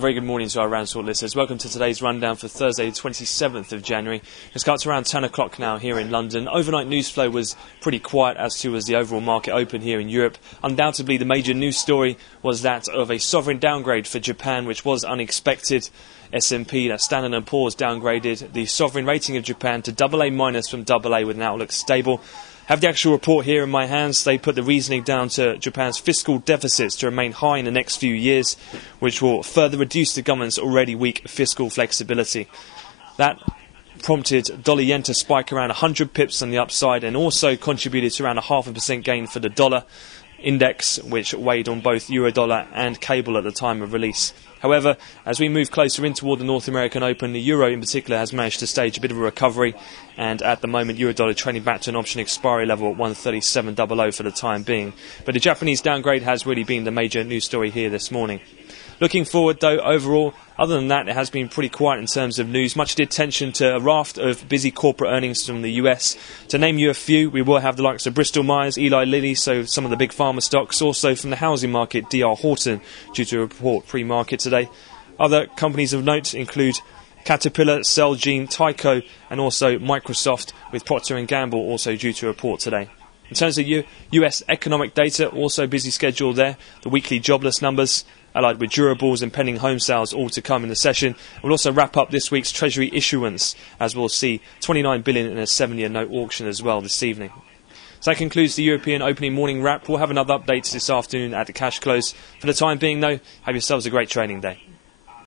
A very good morning to our RANsquawk listeners. Welcome to today's rundown for Thursday, the 27th of January. It's got to around 10 o'clock now here in London. Overnight news flow was pretty quiet, as too was the overall market open here in Europe. Undoubtedly, the major news story was that of a sovereign downgrade for Japan, which was unexpected. S&P, that Standard & Poor's, downgraded the sovereign rating of Japan to AA- from AA with an outlook stable. Have the actual report here in my hands. They put the reasoning down to Japan's fiscal deficits to remain high in the next few years, which will further reduce the government's already weak fiscal flexibility. That prompted dollar yen to spike around 100 pips on the upside and also contributed to around a 0.5% gain for the dollar index, which weighed on both euro-dollar and cable at the time of release. However, as we move closer in toward the North American Open, the euro in particular has managed to stage a bit of a recovery, and at the moment euro-dollar trading back to an option expiry level at 137.00 for the time being. But the Japanese downgrade has really been the major news story here this morning. Looking forward, though, overall, other than that, it has been pretty quiet in terms of news. Much attention to a raft of busy corporate earnings from the US. To name you a few, we will have the likes of Bristol Myers, Eli Lilly, so some of the big pharma stocks. Also from the housing market, D.R. Horton, due to a report pre-market today. Other companies of note include Caterpillar, Celgene, Tyco, and also Microsoft, with Procter & Gamble also due to a report today. In terms of US economic data, also busy schedule there. The weekly jobless numbers, allied with durables and pending home sales, all to come in the session. We'll also wrap up this week's Treasury issuance, as we'll see 29 billion in a 7-year note auction as well this evening. So that concludes the European opening morning wrap. We'll have another update this afternoon at the cash close. For the time being, though, have yourselves a great trading day.